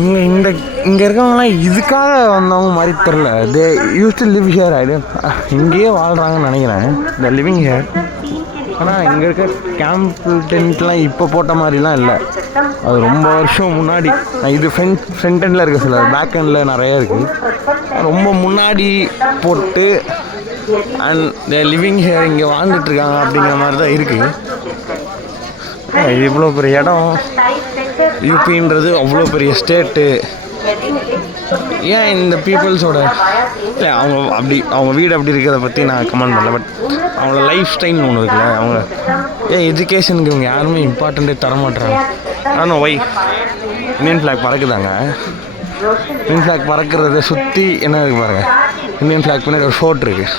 இங்கே இருக்கவங்களாம் இதுக்காக வந்தவங்க மாதிரி தெரில. They use to live here. இங்கேயே வாழ்கிறாங்கன்னு நினைக்கிறேன், இந்த லிவிங் ஹியர். ஆனால் இங்கே இருக்க கேம்ப் டென்ட்லாம் இப்போ போட்ட மாதிரிலாம் இல்லை. அது ரொம்ப வருஷம் முன்னாடி. இது ஃப்ரண்ட் எண்டில் இருக்குது, சில பேக் எண்டில் நிறையா இருக்குது. ரொம்ப முன்னாடி போட்டு அண்ட் தே லிவிங் ஹியர், இங்கே வாழ்ந்துட்டுருக்காங்க அப்படிங்கிற மாதிரி தான் இருக்குது. இது இவ்வளோ பெரிய இடம், யூபின்றது அவ்வளோ பெரிய ஸ்டேட்டு. ஏன் இந்த பீப்புள்ஸோட இல்லை அவங்க வீடு அப்படி இருக்கிறத பற்றி நான் கமெண்ட் பண்ணல. பட் அவங்களோட லைஃப் ஸ்டைல்னு ஒன்று இருக்குல்ல, அவங்க எஜுகேஷனுக்கு இவங்க யாருமே இம்பார்ட்டண்ட்டே தரமாட்டுறாங்க. ஆனால் ஒய் இந்தியன் ஃப்ளாக் பறக்குதாங்க. இந்தியன் ஃப்ளாக் பறக்கிறத சுற்றி என்ன இருக்குது பாருங்கள். இந்தியன் ஃப்ளாக் பின்னாடி ஒரு ஃபோர்ட் இருக்குது.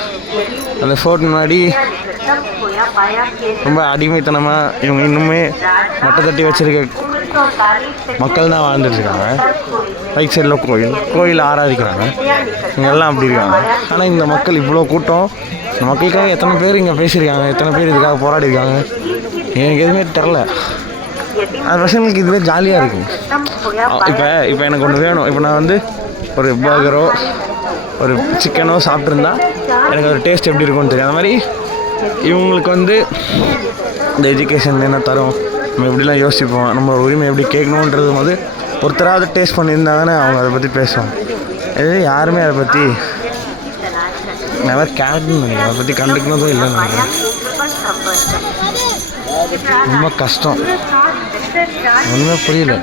அந்த ஃபோர்ட் முன்னாடி ரொம்ப அடிமைத்தனமாக இவங்க இன்னுமே மட்டை தட்டி வச்சுருக்க மக்கள் தான் வாழ்ந்துட்டுருக்காங்க. ரைட் சைடில் கோயில் ஆராதிக்கிறாங்க. இங்கெல்லாம் அப்படி இருக்காங்க. ஆனால் இந்த மக்கள் இவ்வளோ கூட்டம், இந்த மக்களுக்காக எத்தனை பேர் இங்கே பேசியிருக்காங்க, எத்தனை பேர் இதுக்காக போராடிருக்காங்க, எனக்கு எதுவுமே தெரில. அது பசங்களுக்கு இதுவே ஜாலியாக இருக்குது. இப்போ எனக்கு ஒன்று வேணும். இப்போ நான் வந்து ஒரு பர்கரோ ஒரு சிக்கனோ சாப்பிட்ருந்தா எனக்கு ஒரு டேஸ்ட் எப்படி இருக்கும்னு தெரியும். அந்த மாதிரி இவங்களுக்கு வந்து இந்த எஜுகேஷன் என்ன தரும், நம்ம எப்படிலாம் யோசிப்போம், நம்ம உரிமை எப்படி கேட்கணுன்றது போது ஒருத்தராவது டேஸ்ட் பண்ணியிருந்தாங்கன்னு அவங்க அதை பற்றி பேசுவோம். இது யாருமே அதை பற்றி நெவர் கேர்னு நினைக்கிறேன். அதை பற்றி கண்டுக்கணும் இல்லைன்னு நினைக்கிறேன். ரொம்ப கஷ்டம், ஒன்றுமே புரியல.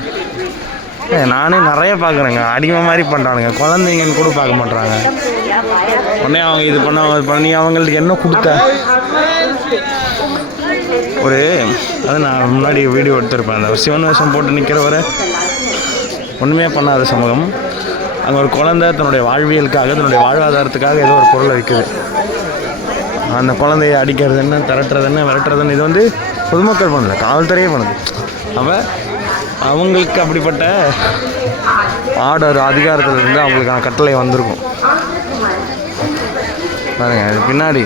நானே நிறைய பார்க்குறேங்க, அடிமை மாதிரி பண்ணுறானுங்க. குழந்தைங்கன்னு கூட பார்க்க மாட்றாங்க. உடனே அவங்க இது பண்ணி அவங்களுக்கு என்ன கொடுத்த அது நான் முன்னாடி வீடியோ எடுத்திருப்பேன். அந்த சிவன் வேஷம் போட்டு நிற்கிறவரை ஒன்றுமே பண்ணாத சமூகம். அங்கே ஒரு குழந்தை தன்னுடைய வாழ்வியலுக்காக, தன்னுடைய வாழ்வாதாரத்துக்காக ஏதோ ஒரு பொருளை விற்குது. அந்த குழந்தைய அடிக்கிறது என்ன, திரட்டுறது என்ன, விரட்டுறதுன்னு இது வந்து பொதுமக்கள் பண்ணல, காவல்துறையே பண்ணுது. அப்போ அவங்களுக்கு அப்படிப்பட்ட ஆர்டர் அதிகாரத்தில் இருந்து அவங்களுக்கான கட்டளை வந்திருக்கும் பாருங்க. அது பின்னாடி